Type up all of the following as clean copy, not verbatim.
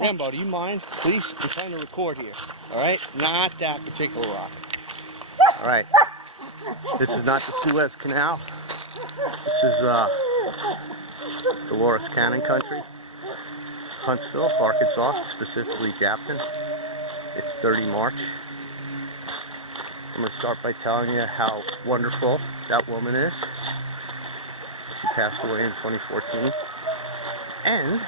Rambo, do you mind? Please, I'm trying to record here. Alright? Not that particular rock. Alright. This is not the Suez Canal. This is Dolores Cannon country. Huntsville, Arkansas, specifically Japton. It's 30 March. I'm going to start by telling you how wonderful that woman is. She passed away in 2014. And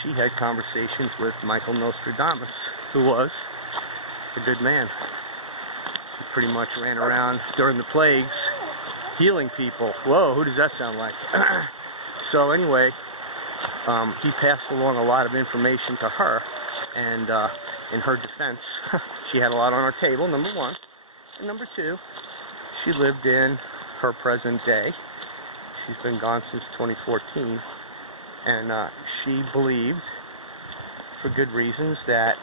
she had conversations with Michael Nostradamus, who was a good man. He pretty much ran around during the plagues healing people. Whoa, who does that sound like? So anyway, he passed along a lot of information to her, and in her defense, she had a lot on her table, number one. And number two, she lived in her present day. She's been gone since 2014, and she believed, for good reasons, that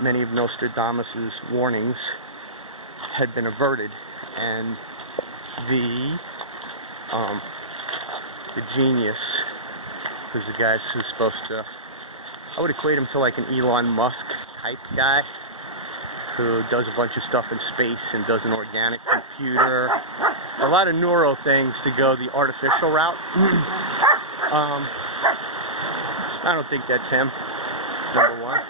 many of Nostradamus's warnings had been averted, and the genius, who's the guy who's supposed to, I would equate him to like an Elon Musk type guy, who does a bunch of stuff in space and does an organic computer, a lot of neuro things to go the artificial route. I don't think that's him, number one.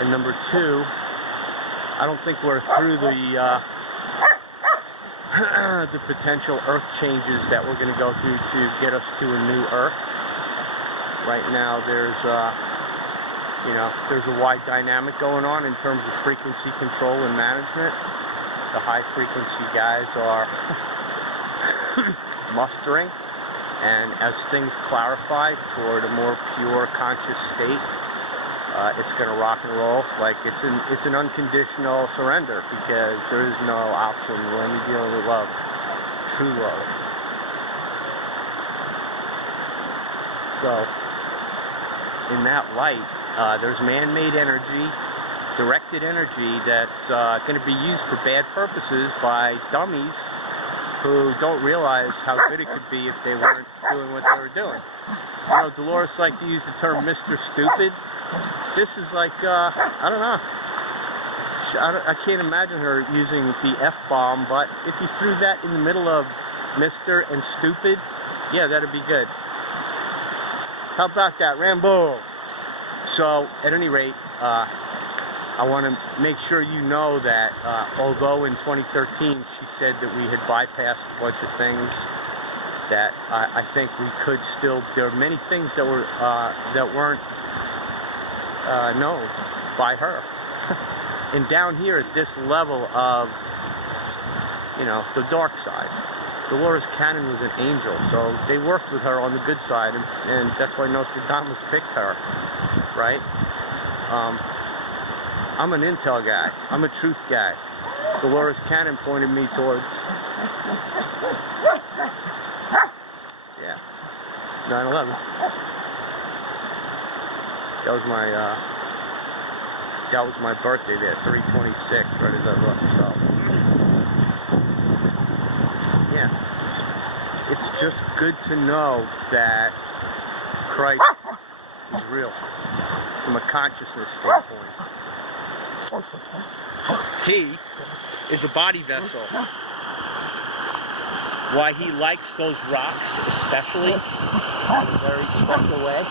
And number two, I don't think we're through the potential earth changes that we're going to go through to get us to a new earth. Right now there's there's a wide dynamic going on in terms of frequency control and management. The high frequency guys are mustering, and as things clarify toward a more pure conscious state, it's going to rock and roll. Like it's an unconditional surrender, because there is no option when you're dealing with love, true love. So in that light, there's man-made energy, directed energy that's going to be used for bad purposes by dummies who don't realize how good it could be if they weren't doing what they were doing. You know, Dolores liked to use the term Mr. Stupid. This is like, I don't know. I can't imagine her using the F-bomb, but if you threw that in the middle of Mr. and Stupid, yeah, that'd be good. How about that, Rambo? So, at any rate, I want to make sure you know that although in 2013 she said that we had bypassed a bunch of things, that I think we could still, there are many things that were that weren't known by her. And down here at this level of, the dark side, Dolores Cannon was an angel, so they worked with her on the good side, and that's why Nostradamus picked her, right? I'm an intel guy. I'm a truth guy. Dolores Cannon pointed me towards, 9/11. That was my birthday there, 3/26, right as I look. So, yeah, it's just good to know that Christ is real from a consciousness standpoint. He is a body vessel. Why he likes those rocks, especially in a very special way,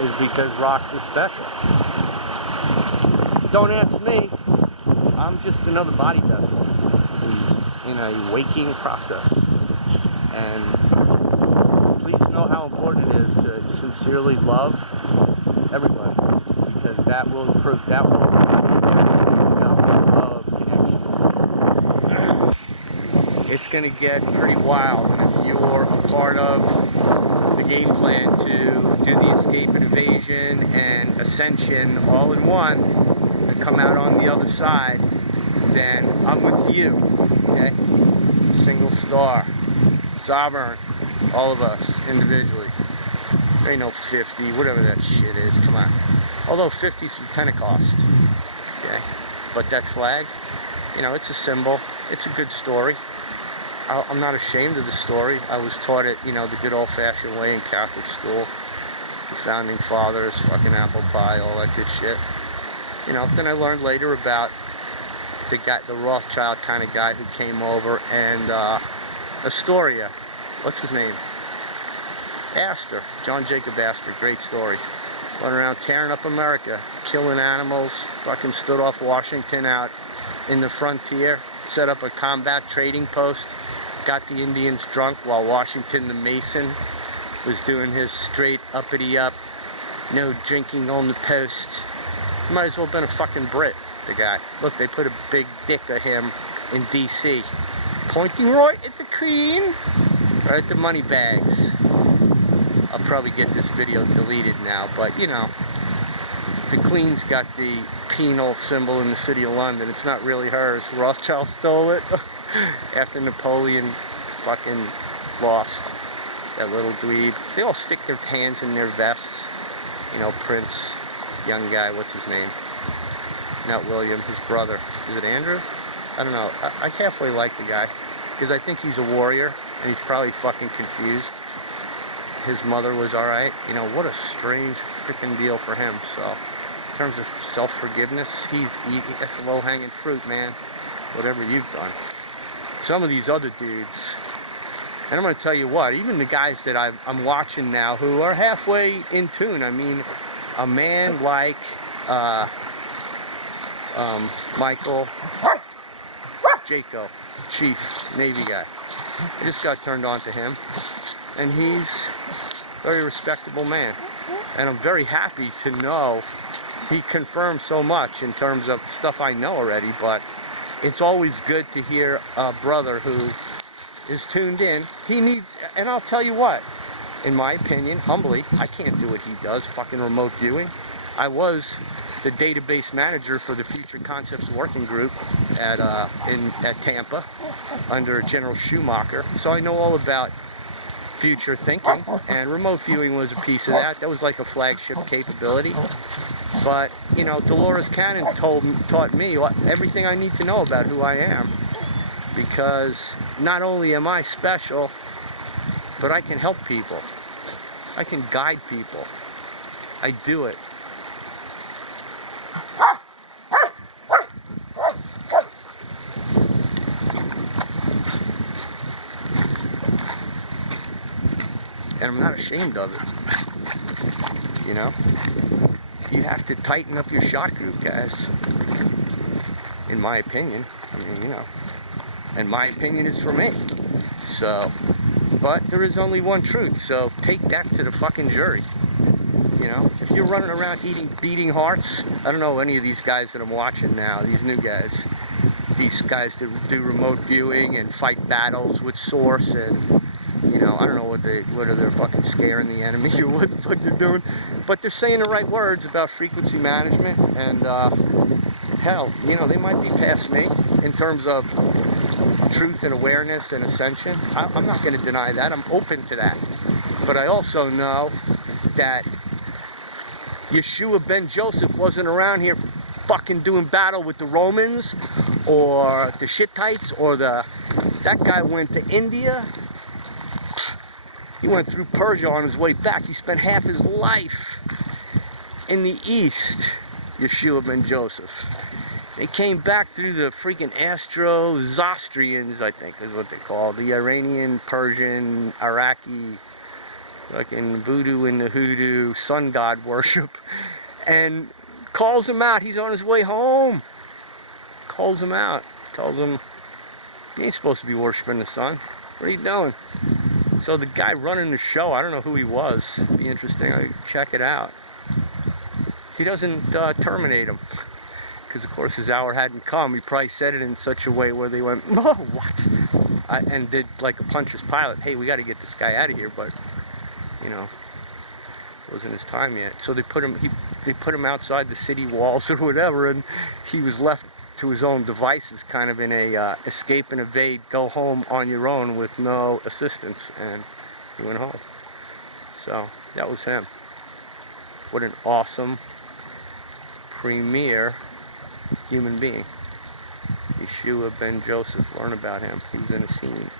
is because rocks are special. Don't ask me. I'm just another body vessel who's in a waking process. And please know how important it is to sincerely love everybody, because that will improve, that will love connection. It's going to get pretty wild, and if you're a part of the game plan to do the escape and evasion and ascension all in one and come out on the other side, then I'm with you, okay? Single star, sovereign, all of us individually. There ain't no 50, whatever that shit is, come on. Although 50's from Pentecost, okay? But that flag, it's a symbol, it's a good story. I'm not ashamed of the story. I was taught it, you know, the good old-fashioned way in Catholic school. The founding fathers, fucking apple pie, all that good shit. You know, then I learned later about the guy, the Rothschild kind of guy who came over, and Astoria, what's his name? Astor, John Jacob Astor, great story. Went around tearing up America, killing animals, fucking stood off Washington out in the frontier, set up a combat trading post, got the Indians drunk while Washington the Mason was doing his straight uppity up, no drinking on the post. Might as well have been a fucking Brit, the guy. Look, they put a big dick of him in D.C. pointing right at the Queen, right at the money bags. I'll probably get this video deleted now, but you know, the Queen's got the penal symbol in the city of London. It's not really hers. Rothschild stole it after Napoleon fucking lost. That little dweeb. They all stick their hands in their vests. You know, Prince, young guy, what's his name? Not William, his brother. Is it Andrew? I don't know. I halfway like the guy, because I think he's a warrior, and he's probably fucking confused. His mother was alright. You know, what a strange freaking deal for him. So, in terms of self-forgiveness, that's low-hanging fruit, man. Whatever you've done. Some of these other dudes, and I'm going to tell you what, even the guys that I'm watching now who are halfway in tune. I mean, a man like Michael Jaco, Chief Navy guy. I just got turned on to him, and he's a very respectable man. And I'm very happy to know he confirmed so much in terms of stuff I know already, but it's always good to hear a brother who is tuned in. He needs, and I'll tell you what, in my opinion, humbly, I can't do what he does, fucking remote viewing. I was the database manager for the Future Concepts Working Group at Tampa under General Schumacher, so I know all about future thinking, and remote viewing was a piece of that. That was like a flagship capability. But, you know, Dolores Cannon taught me everything I need to know about who I am, because not only am I special, but I can help people. I can guide people. I do it. And I'm not ashamed of it. You know? You have to tighten up your shot group, guys. In my opinion. I mean, you know. And my opinion is for me. So, but there is only one truth, so take that to the fucking jury. You know, if you're running around beating hearts, I don't know any of these guys that I'm watching now, these new guys. These guys that do remote viewing and fight battles with source, and you know, I don't know whether they're fucking scaring the enemy or what the fuck they're doing, but they're saying the right words about frequency management, and hell, you know, they might be past me in terms of truth and awareness and ascension. I'm not going to deny that. I'm open to that. But I also know that Yeshua ben Joseph wasn't around here fucking doing battle with the Romans or the Shittites or that guy went to India. He went through Persia on his way back. He spent half his life in the East, Yeshua ben Joseph. They came back through the freaking Zoroastrians, I think is what they call the Iranian, Persian, Iraqi, fucking voodoo and the hoodoo, sun god worship, and calls him out. He's on his way home. Calls him out. Tells him, you ain't supposed to be worshiping the sun. What are you doing? So the guy running the show, I don't know who he was. It'd be interesting. I'll check it out. He doesn't terminate him. Because of course his hour hadn't come. He probably said it in such a way where they went, oh, what? And did like a Pontius Pilate. Hey, we got to get this guy out of here, but you know, it wasn't his time yet. So they put him outside the city walls or whatever, and he was left to his own devices, kind of in a escape and evade, go home on your own with no assistance, and he went home. So that was him. What an awesome premier human being. Yeshua ben Joseph, learn about him. He was in a scene.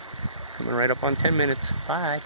Coming right up on 10 minutes. Bye.